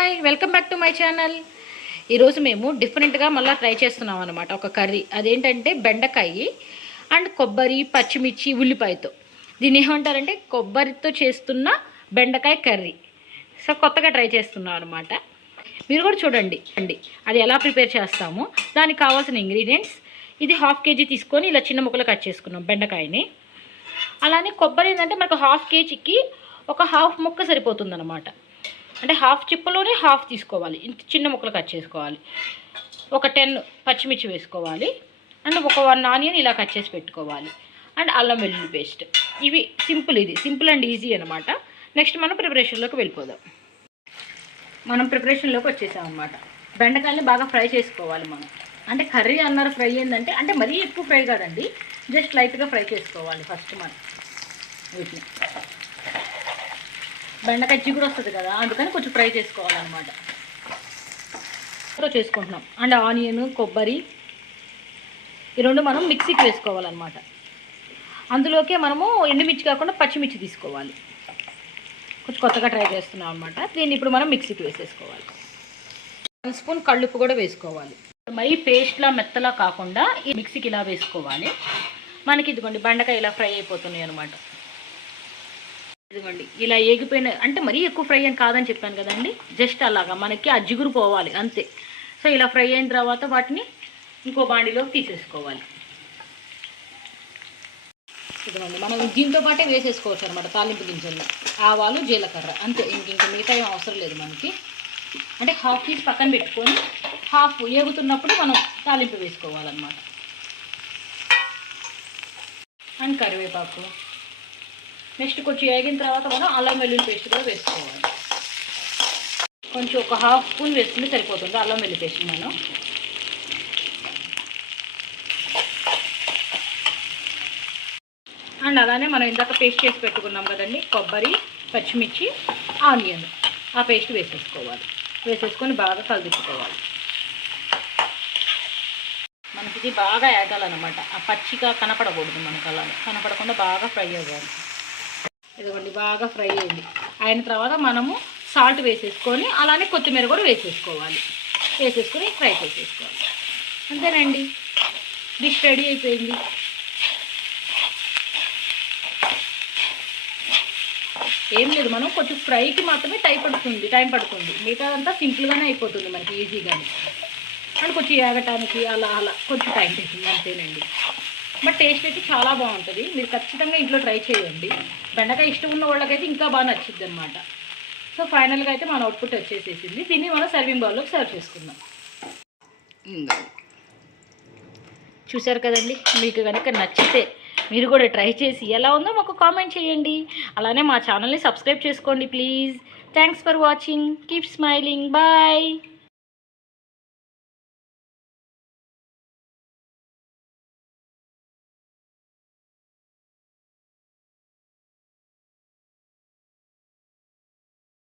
Hi welcome back to my channel. ఈరోజు మేము డిఫరెంట్గా మళ్ళీ ట్రై చేస్తున్నాం అనమాట ఒక కర్రీ. అదేంటంటే బెండకాయ అండ్ కొబ్బరి పచ్చిమిర్చి ఉల్లిపాయతో. దీన్ని ఏమంటారంటే కొబ్బరితో చేస్తున్న బెండకాయ కర్రీ. సో కొత్తగా ట్రై చేస్తున్నాం అనమాట మీరు కూడా చూడండి. అండి అది ఎలా ప్రిపేర్ చేస్తాము. దానికి కావాల్సిన ఇంగ్రీడియంట్స్ ఇది హాఫ్ కేజీ తీసుకొని ఇలా చిన్న ముక్కలు కట్ చేసుకున్నాం బెండకాయని. అలానే కొబ్బరి ఏంటంటే మనకు హాఫ్ కేజీకి ఒక హాఫ్ ముక్క సరిపోతుంది అనమాట అంటే హాఫ్ చిప్పలోనే హాఫ్ తీసుకోవాలి. ఇంత చిన్న ముక్కలు కట్ చేసుకోవాలి. ఒక టెన్ పచ్చిమిర్చి వేసుకోవాలి. అండ్ ఒక వన్ ఆనియన్ ఇలా కట్ చేసి పెట్టుకోవాలి. అండ్ అల్లం వెల్లుల్లి పేస్ట్. ఇవి సింపుల్ ఇది. సింపుల్ అండ్ ఈజీ అనమాట నెక్స్ట్ మనం ప్రిపరేషన్లోకి వెళ్ళిపోదాం. మనం ప్రిపరేషన్లోకి వచ్చేసాం అనమాట బెండకాయని బాగా ఫ్రై చేసుకోవాలి మనం. అంటే కర్రీ అన్నారు ఫ్రై ఏంటంటే అంటే మరీ ఎక్కువ ఫ్రై కాదండి. జస్ట్ లైట్గా ఫ్రై చేసుకోవాలి ఫస్ట్ మనం. వీటిని. బెండకాయ చిగురు వస్తుంది కదా అందుకని కొంచెం ఫ్రై చేసుకోవాలన్నమాట. చేసుకుంటున్నాం. అండ్ ఆనియన్ కొబ్బరి ఈ రెండు మనం మిక్సీకి వేసుకోవాలన్నమాట. అందులోకే మనము ఎండుమిర్చి కాకుండా పచ్చిమిర్చి తీసుకోవాలి. కొంచెం కొత్తగా ట్రై చేస్తున్నాం అనమాట దీన్ని ఇప్పుడు మనం మిక్సీకి వేసేసుకోవాలి. వన్ స్పూన్ కళ్ళుప్పు కూడా వేసుకోవాలి. మరీ పేస్ట్లా మెత్తలా కాకుండా ఈ మిక్సీకి ఇలా వేసుకోవాలి. మనకి ఇదిగోండి బెండకాయ ఇలా ఫ్రై అయిపోతున్నాయి అనమాట ఇదిగోండి ఇలా ఏగిపోయిన అంటే మరీ ఎక్కువ ఫ్రై అని కాదని చెప్పాను కదండి జస్ట్ అలాగా మనకి ఆ జిగురు పోవాలి అంతే. సో ఇలా ఫ్రై అయిన తర్వాత వాటిని ఇంకో బాండిలో తీసేసుకోవాలి. ఇదిగోండి మనం దీంతో పాటే వేసేసుకోవచ్చు అనమాట తాలింపు గింజలు ఆవాలు జీలకర్ర అంతే. ఇంక ఇంక మిగతా ఏం అవసరం లేదు మనకి. అంటే హాఫ్ పీస్ పక్కన పెట్టుకొని హాఫ్ ఏగుతున్నప్పుడు మనం తాలింపు వేసుకోవాలన్నమాట. అండ్ కరివేపాకు. నెక్స్ట్ కొంచెం వేగిన తర్వాత మనం అల్లం వెల్లుల్లి పేస్ట్ కూడా వేసుకోవాలి. కొంచెం ఒక హాఫ్ స్పూన్ వేసుకుంటే సరిపోతుంది అల్లం వెల్లుల్లి పేస్ట్ మనం అండ్ అలానే మనం ఇందాక పేస్ట్ చేసి పెట్టుకున్నాం కదండి కొబ్బరి పచ్చిమిర్చి ఆనియన్. ఆ పేస్ట్ వేసేసుకోవాలి. వేసేసుకొని బాగా కలిపించుకోవాలి మనకి ఇది బాగా ఏగాలన్నమాట. ఆ పచ్చిగా కనపడకూడదు మనకు అలా కనపడకుండా బాగా ఫ్రై అవ్వాలి. ఇదిగోండి బాగా ఫ్రై అయింది. అయిన తర్వాత మనము సాల్ట్ వేసేసుకొని అలానే కొత్తిమీర కూడా వేసేసుకోవాలి. వేసేసుకొని ఫ్రై చేసేసుకోవాలి. అంతేనండి? డిష్ రెడీ అయిపోయింది. ఏం లేదు మనం కొంచెం ఫ్రైకి మాత్రమే టైం పడుతుంది టైం పడుతుంది. మిగతా అంతా సింపుల్గానే అయిపోతుంది మనకి ఈజీగానే. అండ్ కొంచెం ఏగటానికి అలా అలా కొంచెం టైం పడుతుంది అంతేనండి. బట్ టేస్ట్ అయితే చాలా బాగుంటుంది. మీరు ఖచ్చితంగా ఇంట్లో ట్రై చేయండి. బెండకాయ ఇష్టం ఉన్న వాళ్ళకైతే ఇంకా బాగా నచ్చింది అనమాట సో ఫైనల్గా అయితే మన అవుట్పుట్ వచ్చేసేసింది. దీన్ని మనం సర్వింగ్ బౌల్లోకి సర్వ్ చేసుకుందాం. చూసారు కదండి? మీకు కనుక నచ్చితే మీరు కూడా ట్రై చేసి ఎలా ఉందో మాకు కామెంట్ చేయండి. అలానే మా ఛానల్ని సబ్స్క్రైబ్ చేసుకోండి please. Thanks for watching. Keep smiling. Bye.